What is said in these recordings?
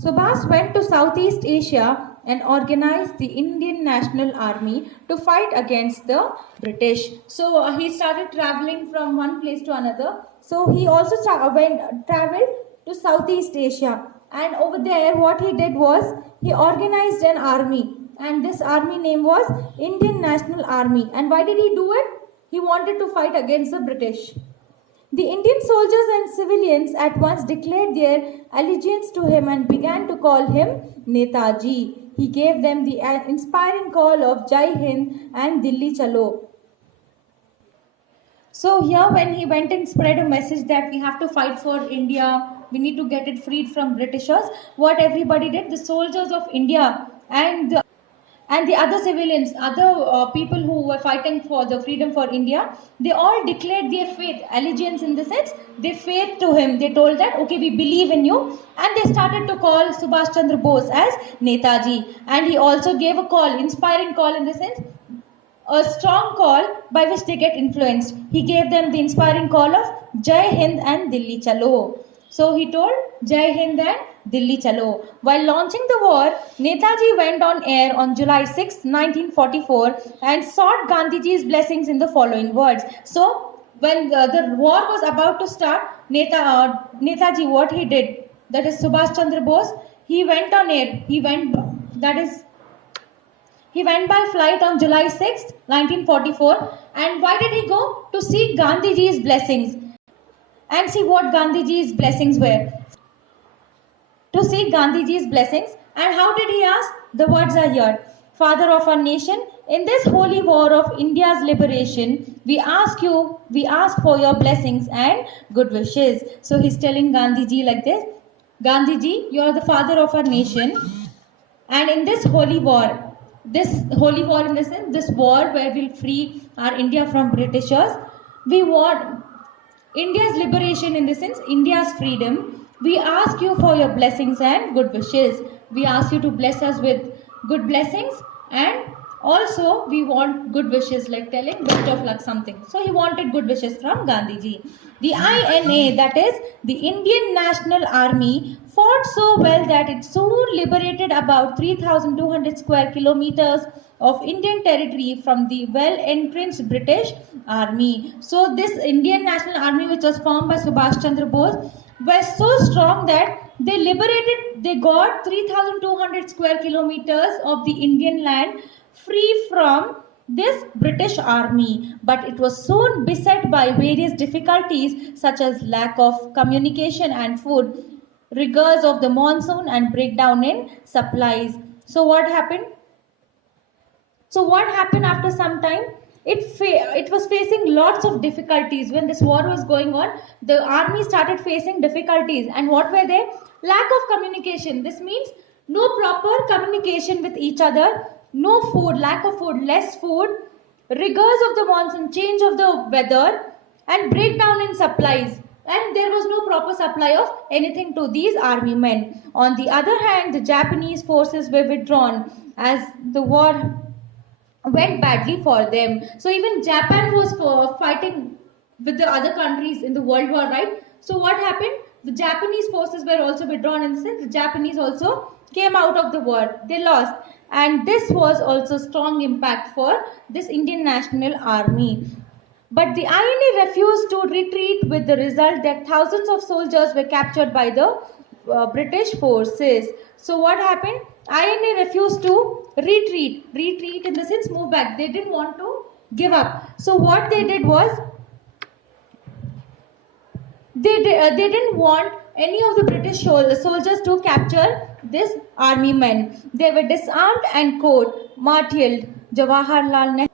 Subhas went to Southeast Asia and organized the Indian National Army to fight against the British. So he started traveling from one place to another. So he also traveled to Southeast Asia, and over there what he did was he organized an army, and this army name was Indian National Army. And why did he do it? He wanted to fight against the British. The Indian soldiers and civilians at once declared their allegiance to him and began to call him Netaji. He gave them the inspiring call of Jai Hind and Dilli Chalo. So here when he went and spread a message that we have to fight for India, we need to get it freed from Britishers, what everybody did, the soldiers of India and the other civilians, other people who were fighting for the freedom for India, they all declared their faith, allegiance in the sense, they faith to him. They told that, okay, we believe in you. And they started to call Subhash Chandra Bose as Netaji. And he also gave a call, inspiring call in the sense, a strong call by which they get influenced. He gave them the inspiring call of Jai Hind and Dilli Chalo. So he told Jai Hind and Dilli Chalo. While launching the war, Netaji went on air on July 6, 1944 and sought Gandhiji's blessings in the following words. So when the war was about to start, Netaji, what he did, that is Subhash Chandra Bose, he went on air. He went by flight on July 6, 1944. And why did he go? To seek Gandhiji's blessings. And see what Gandhiji's blessings were. To seek Gandhiji's blessings. And how did he ask? The words are here. Father of our nation, in this holy war of India's liberation, we ask for your blessings and good wishes. So he's telling Gandhiji like this. Gandhiji, you are the father of our nation. And in this holy war in the sense, this war where we'll free our India from Britishers, we want India's liberation in the sense, India's freedom. We ask you for your blessings and good wishes. We ask you to bless us with good blessings, and also we want good wishes, like telling best of luck something. So he wanted good wishes from Gandhiji. The INA, that is the Indian National Army, fought so well that it soon liberated about 3,200 square kilometers of Indian territory from the well-entrenched British Army. So this Indian National Army, which was formed by Subhash Chandra Bose, was so strong that they got 3,200 square kilometers of the Indian land free from this British Army. But it was soon beset by various difficulties such as lack of communication and food, rigors of the monsoon, and breakdown in supplies. So what happened after some time? It was facing lots of difficulties. When this war was going on, the army started facing difficulties. And what were they? Lack of communication. This means no proper communication with each other, no food, lack of food, less food, rigors of the monsoon, change of the weather, and breakdown in supplies. And there was no proper supply of anything to these army men. On the other hand, the Japanese forces were withdrawn as the war went badly for them. So even Japan was fighting with the other countries in the World War, right? So what happened? The Japanese forces were also withdrawn in the sense the Japanese also came out of the war. They lost. And this was also strong impact for this Indian National Army. But the INA refused to retreat, with the result that thousands of soldiers were captured by the British forces. So what happened? INA refused to retreat in the sense move back. They didn't want to give up. So what they did was they didn't want any of the British soldiers to capture this army men. They were disarmed and court-martialed. Jawaharlal Nehru.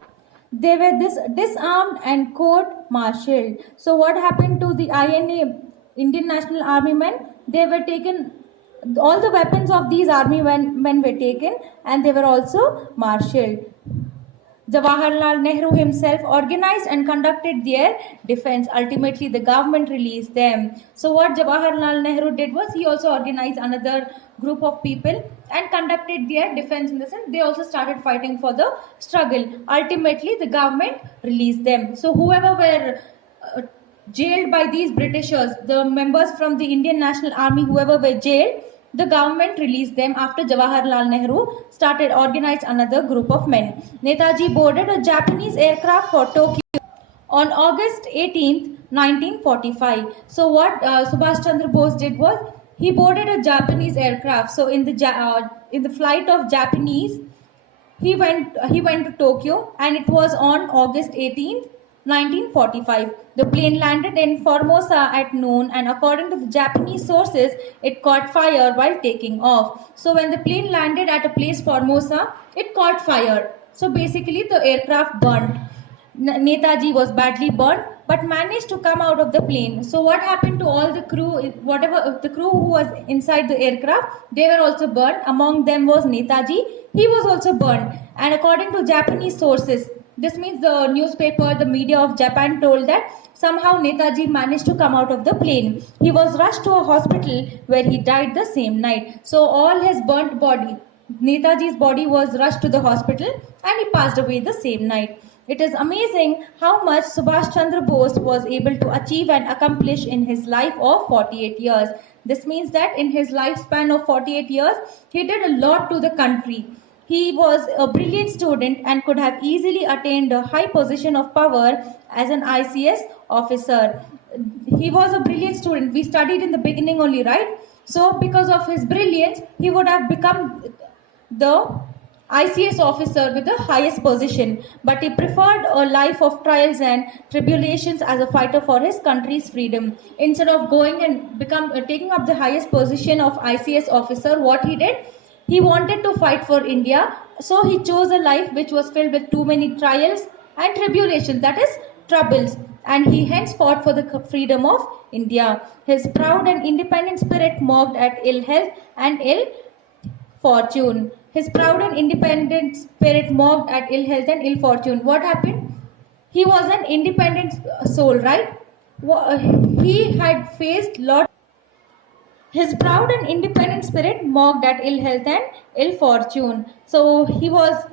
They were disarmed and court-martialed. So what happened to the INA, Indian National Army men? They were taken. All the weapons of these army men were taken, and they were also marshalled. Jawaharlal Nehru himself organized and conducted their defense. Ultimately, the government released them. So what Jawaharlal Nehru did was he also organized another group of people and conducted their defense in the sense they also started fighting for the struggle. Ultimately, the government released them. So whoever were jailed by these Britishers, the members from the Indian National Army, whoever were jailed, The government released them after Jawaharlal Nehru started organize another group of men. Netaji boarded a Japanese aircraft for Tokyo on August 18th, 1945. So what Subhash Chandra Bose did was he boarded a Japanese aircraft. So in the flight of Japanese, he went to Tokyo, and it was on August 18th, 1945. The plane landed in Formosa at noon, and according to the Japanese sources, it caught fire while taking off. So when the plane landed at a place Formosa, it caught fire. So basically the aircraft burnt. Netaji was badly burnt but managed to come out of the plane. So what happened to all the crew, whatever the crew who was inside the aircraft, they were also burnt. Among them was Netaji. He was also burnt. And according to Japanese sources, this means the newspaper, the media of Japan told that somehow Netaji managed to come out of the plane. He was rushed to a hospital where he died the same night. So all his burnt body, Netaji's body was rushed to the hospital and he passed away the same night. It is amazing how much Subhash Chandra Bose was able to achieve and accomplish in his life of 48 years. This means that in his lifespan of 48 years, he did a lot to the country. He was a brilliant student and could have easily attained a high position of power as an ICS officer. He was a brilliant student. We studied in the beginning only, right? So because of his brilliance, he would have become the ICS officer with the highest position, but he preferred a life of trials and tribulations as a fighter for his country's freedom. Instead of going and taking up the highest position of ICS officer, what he did, he wanted to fight for India, so he chose a life which was filled with too many trials and tribulations, that is, troubles, and he hence fought for the freedom of India. His proud and independent spirit mocked at ill health and ill fortune. His proud and independent spirit mocked at ill health and ill fortune. What happened? He was an independent soul, right? He had faced lot. His proud and independent spirit mocked at ill health and ill fortune. So he was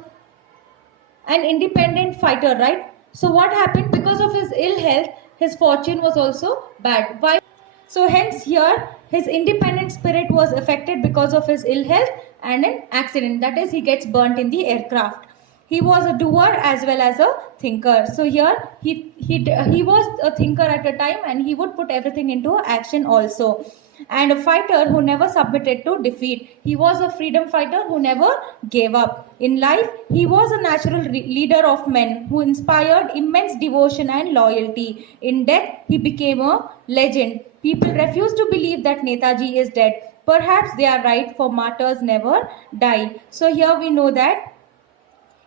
an independent fighter, right? So what happened? Because of his ill health, his fortune was also bad. Why? So hence here, his independent spirit was affected because of his ill health and an accident. That is, he gets burnt in the aircraft. He was a doer as well as a thinker. So here, he was a thinker at a time, and he would put everything into action also. And a fighter who never submitted to defeat. He was a freedom fighter who never gave up. In life, he was a natural leader of men who inspired immense devotion and loyalty. In death, he became a legend. People refuse to believe that Netaji is dead. Perhaps they are right, for martyrs never die. So here we know that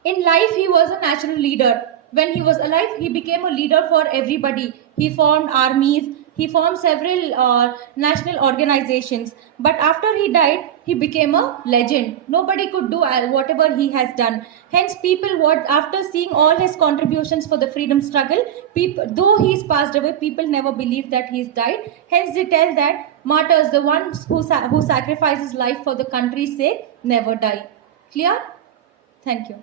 in life he was a natural leader. When he was alive, he became a leader for everybody. He formed armies. He formed several national organizations. But after he died, he became a legend. Nobody could do whatever he has done. Hence, people, after seeing all his contributions for the freedom struggle, though he's passed away, people never believe that he's died. Hence, they tell that martyrs, the ones who sacrifices life for the country's sake, never die. Clear? Thank you.